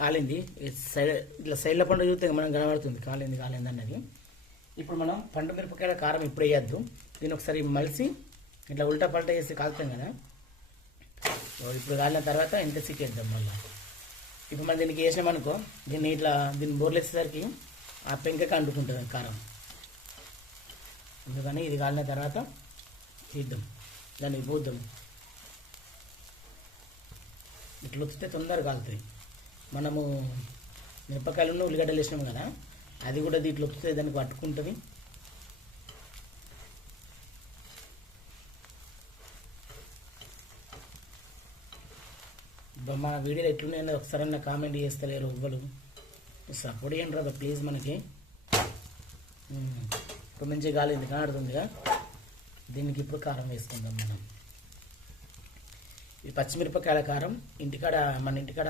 కాలింది. Side ఇట్లా సైడ్ల పండు చూస్తే మనం కనబడుతుంది కాలింది అన్నది. ఇప్పుడు మనం పండు మిరపకాయల కారం ఇప్పుడు వేయద్దు. దీన్ని ఒకసారి మలిసి ఇట్లా ఉల్టా పల్టా వేసి కాలుతాం కదా. ఇప్పుడు కాలిన తర్వాత ఇంత సిక్కేద్దాం మళ్ళీ. ఇప్పుడు మనం దీనికి వేసినామనుకో దీన్ని బోర్లేసేసరికి ఆ పెంకకి అంటుకుంటుంది కారం. అందుకని ఇది కాలిన తర్వాత తీద్దాం, దాన్ని పోద్దాం. ఇట్లా వస్తే తొందరగా కాలుతాయి. మనము మిరపకాయలను ఉల్లిగడ్డలు వేసినాము కదా, అది కూడా దీంట్లో వస్తే దానికి పట్టుకుంటుంది. మా వీడియోలు ఎట్లున్నాయో ఒకసారి కామెంట్ చేస్తలేరు ఎవ్వరు. సపోర్ట్ చేయండి రా ప్లీజ్. మనకి ఇప్పుడు మంచిగా గాలింది కనబడుతుందిగా. దీనికి ఇప్పుడు కారం వేసుకుందాం మనం. ఈ పచ్చిమిరపకాయల కారం మన ఇంటికాడ